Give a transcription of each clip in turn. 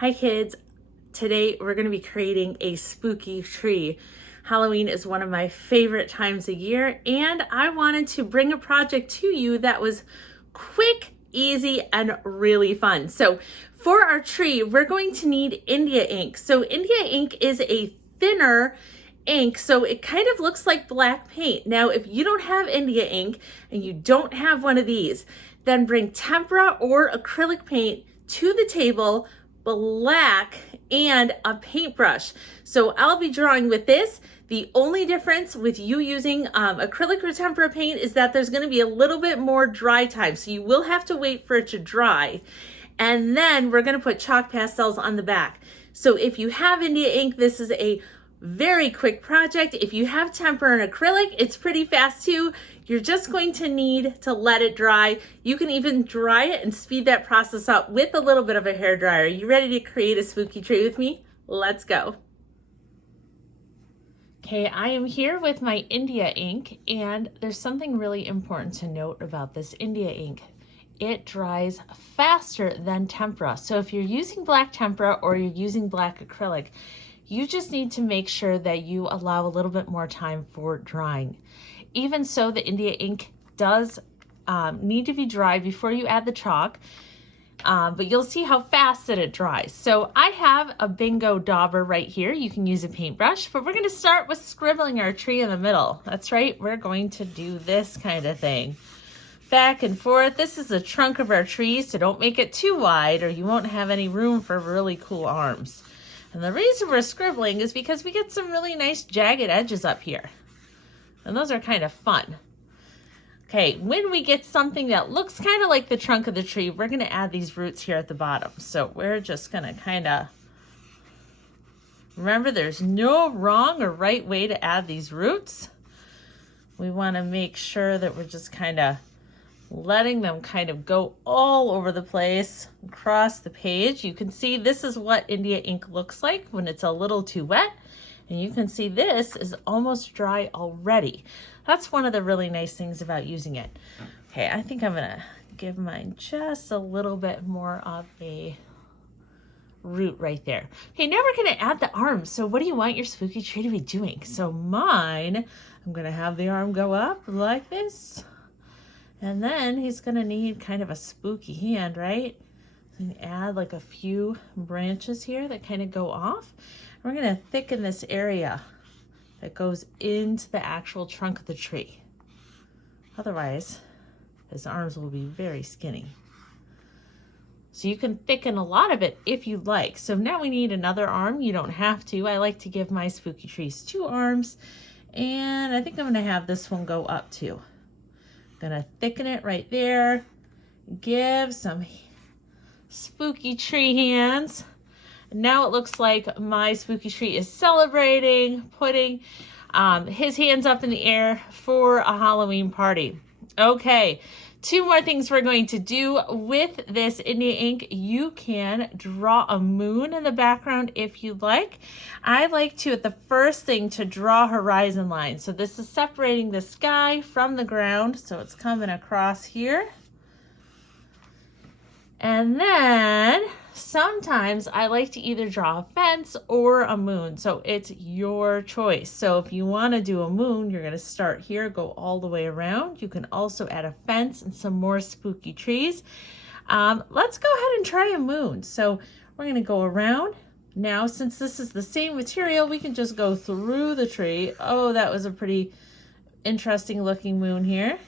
Hi kids, today we're going to be creating a spooky tree. Halloween is one of my favorite times of year, and I wanted to bring a project to you that was quick, easy, and really fun. So for our tree, we're going to need India ink. So India ink is a thinner ink, so it kind of looks like black paint. Now, if you don't have India ink and you don't have one of these, then bring tempera or acrylic paint to the table, black, and a paintbrush. So I'll be drawing with this. The only difference with you using acrylic or tempera paint is that there's going to be a little bit more dry time. So you will have to wait for it to dry. And then we're going to put chalk pastels on the back. So if you have India ink, this is a very quick project. If you have tempera and acrylic, it's pretty fast too. You're just going to need to let it dry. You can even dry it and speed that process up with a little bit of a hair dryer. You ready to create a spooky tree with me? Let's go. Okay, I am here with my India ink, and there's something really important to note about this India ink. It dries faster than tempera. So if you're using black tempera or you're using black acrylic, you just need to make sure that you allow a little bit more time for drying. Even so, the India ink does need to be dry before you add the chalk, but you'll see how fast that it dries. So I have a bingo dauber right here. You can use a paintbrush, but we're going to start with scribbling our tree in the middle. That's right, we're going to do this kind of thing. Back and forth. This is the trunk of our tree, so don't make it too wide or you won't have any room for really cool arms. And the reason we're scribbling is because we get some really nice jagged edges up here. And those are kind of fun. Okay, when we get something that looks kind of like the trunk of the tree, we're going to add these roots here at the bottom. So we're just going to kind of, remember there's no wrong or right way to add these roots. We want to make sure that we're just kind of letting them kind of go all over the place across the page. You can see this is what India ink looks like when it's a little too wet. And you can see this is almost dry already. That's one of the really nice things about using it. Okay, I think I'm gonna give mine just a little bit more of a root right there. Okay, now we're gonna add the arms. So what do you want your spooky tree to be doing? So mine, I'm gonna have the arm go up like this. And then he's gonna need kind of a spooky hand, right? So add like a few branches here that kind of go off. We're gonna thicken this area that goes into the actual trunk of the tree. Otherwise, his arms will be very skinny. So you can thicken a lot of it if you'd like. So now we need another arm. You don't have to. I like to give my spooky trees 2 arms. And I think I'm gonna have this one go up too. Gonna thicken it right there, give some spooky tree hands. Now it looks like my spooky tree is celebrating, putting his hands up in the air for a Halloween party. Okay, 2 more things we're going to do with this India ink. You can draw a moon in the background if you'd like. I like to, at the first thing, to draw horizon lines. So this is separating the sky from the ground. So it's coming across here. And then sometimes I like to either draw a fence or a moon. So it's your choice. So if you want to do a moon, you're going to start here, go all the way around. You can also add a fence and some more spooky trees. Let's go ahead and try a moon. So we're going to go around. Now, since this is the same material, we can just go through the tree. Oh, that was a pretty interesting looking moon here.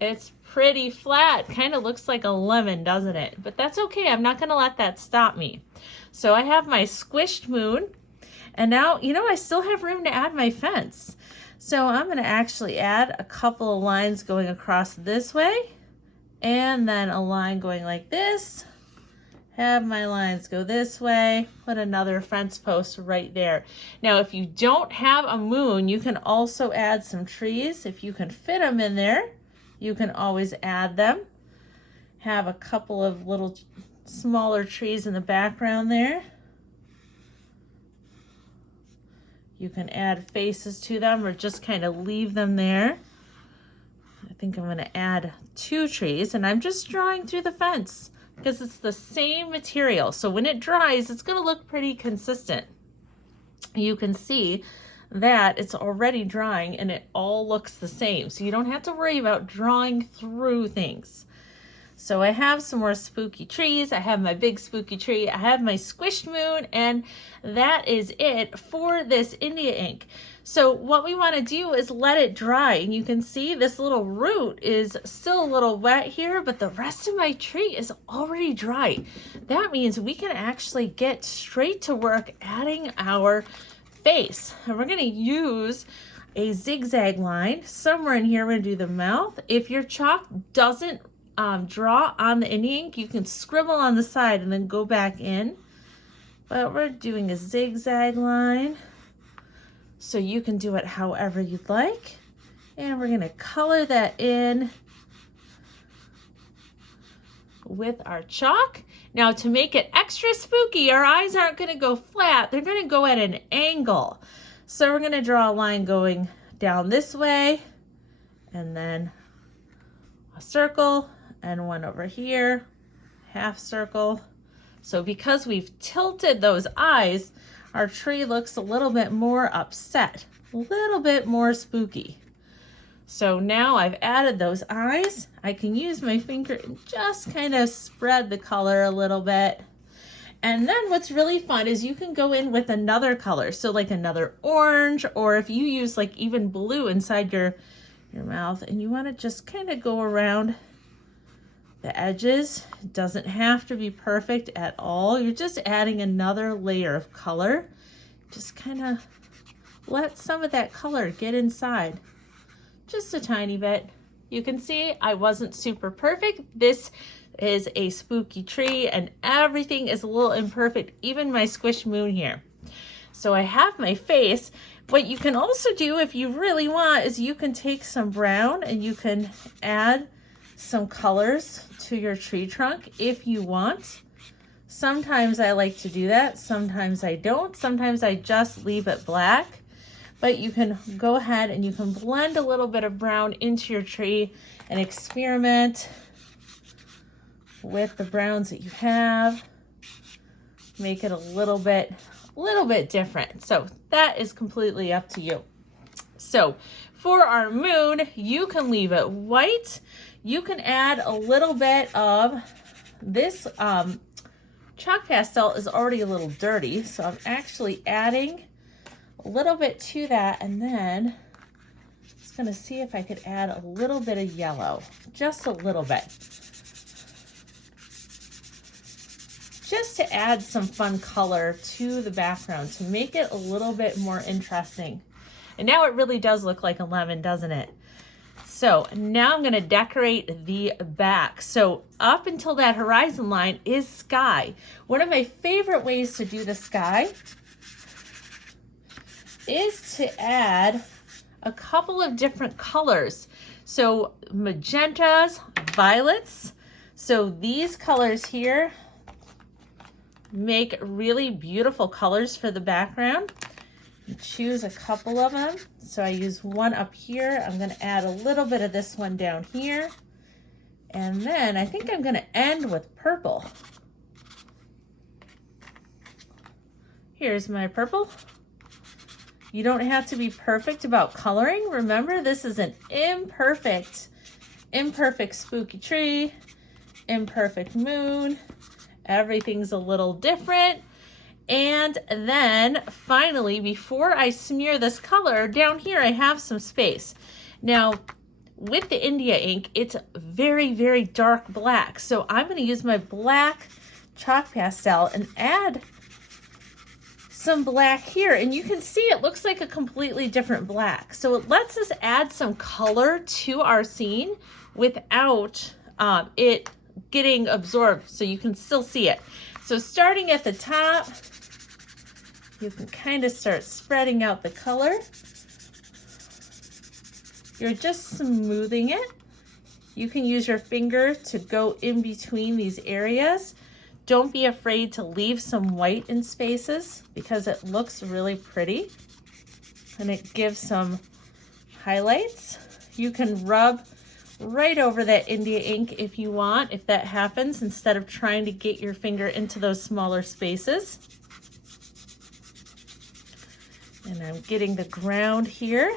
It's pretty flat, kind of looks like a lemon, doesn't it? But that's okay, I'm not gonna let that stop me. So I have my squished moon, and now, you know, I still have room to add my fence. So I'm gonna actually add a couple of lines going across this way, and then a line going like this. Have my lines go this way, put another fence post right there. Now, if you don't have a moon, you can also add some trees. If you can fit them in there, you can always add them. Have a couple of little smaller trees in the background there. You can add faces to them or just kind of leave them there. I think I'm going to add 2 trees, and I'm just drawing through the fence. because it's the same material. So when it dries, it's gonna look pretty consistent. You can see that it's already drying and it all looks the same. So you don't have to worry about drawing through things. So I have some more spooky trees. I have my big spooky tree. I have my squished moon, and that is it for this India ink. So what we want to do is let it dry, and you can see this little root is still a little wet here, but the rest of my tree is already dry. That means we can actually get straight to work adding our face. And we're going to use a zigzag line. Somewhere in here, we're going to do the mouth. If your chalk doesn't draw on the India ink, you can scribble on the side and then go back in. But we're doing a zigzag line, so you can do it however you'd like. And we're going to color that in with our chalk. Now, to make it extra spooky, our eyes aren't going to go flat, they're going to go at an angle. So we're going to draw a line going down this way, and then a circle, and one over here, half circle. So because we've tilted those eyes, our tree looks a little bit more upset, a little bit more spooky. So now I've added those eyes. I can use my finger and just kind of spread the color a little bit. And then what's really fun is you can go in with another color. So like another orange, or if you use like even blue inside your mouth, and you want to just kind of go around the edges. It doesn't have to be perfect at all. You're just adding another layer of color. Just kind of let some of that color get inside. Just a tiny bit. You can see I wasn't super perfect. This is a spooky tree and everything is a little imperfect, even my squish moon here. So I have my face. What you can also do if you really want is you can take some brown and you can add some colors to your tree trunk if you want. Sometimes I like to do that, sometimes I don't. Sometimes I just leave it black, but you can go ahead and you can blend a little bit of brown into your tree and experiment with the browns that you have. Make it a little bit different. So that is completely up to you. So for our moon, you can leave it white. You can add a little bit of this chalk pastel is already a little dirty, so I'm actually adding a little bit to that, and then just gonna see if I could add a little bit of yellow, just a little bit. Just to add some fun color to the background, to make it a little bit more interesting. And now it really does look like a lemon, doesn't it? So now I'm gonna decorate the back. So up until that horizon line is sky. One of my favorite ways to do the sky is to add a couple of different colors. So magentas, violets. So these colors here make really beautiful colors for the background. Choose a couple of them. So I use one up here. I'm going to add a little bit of this one down here. And then I think I'm going to end with purple. Here's my purple. You don't have to be perfect about coloring. Remember, this is an imperfect spooky tree, imperfect moon. Everything's a little different. And then finally, before I smear this color, down here I have some space. Now, with the India ink, it's very, very dark black. So I'm going to use my black chalk pastel and add some black here. And you can see it looks like a completely different black. So it lets us add some color to our scene without it getting absorbed, so you can still see it. So starting at the top, you can kind of start spreading out the color. You're just smoothing it. You can use your finger to go in between these areas. Don't be afraid to leave some white in spaces because it looks really pretty and it gives some highlights. You can rub right over that India ink if you want, if that happens, instead of trying to get your finger into those smaller spaces. And I'm getting the ground here.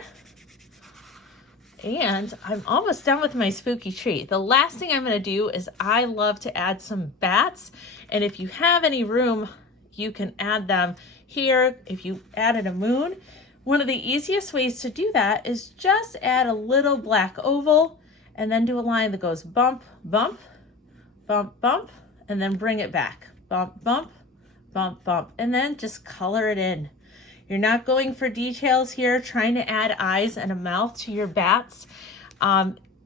And I'm almost done with my spooky tree. The last thing I'm gonna do is I love to add some bats. And if you have any room, you can add them here. If you added a moon, one of the easiest ways to do that is just add a little black oval and then do a line that goes bump, bump, bump, bump, and then bring it back. Bump, bump, bump, bump, and then just color it in. You're not going for details here, trying to add eyes and a mouth to your bats.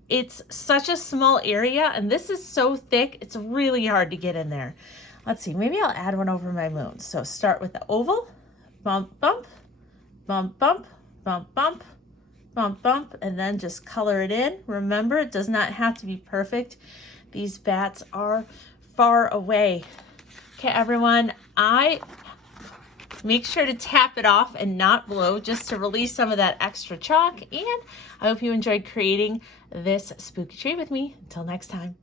It's such a small area, and this is so thick, it's really hard to get in there. Let's see, maybe I'll add one over my moon. So start with the oval, bump, bump, bump, bump, bump, bump, bump, bump, and then just color it in. Remember, it does not have to be perfect. These bats are far away. Okay, everyone, make sure to tap it off and not blow just to release some of that extra chalk. And I hope you enjoyed creating this spooky tree with me. Until next time.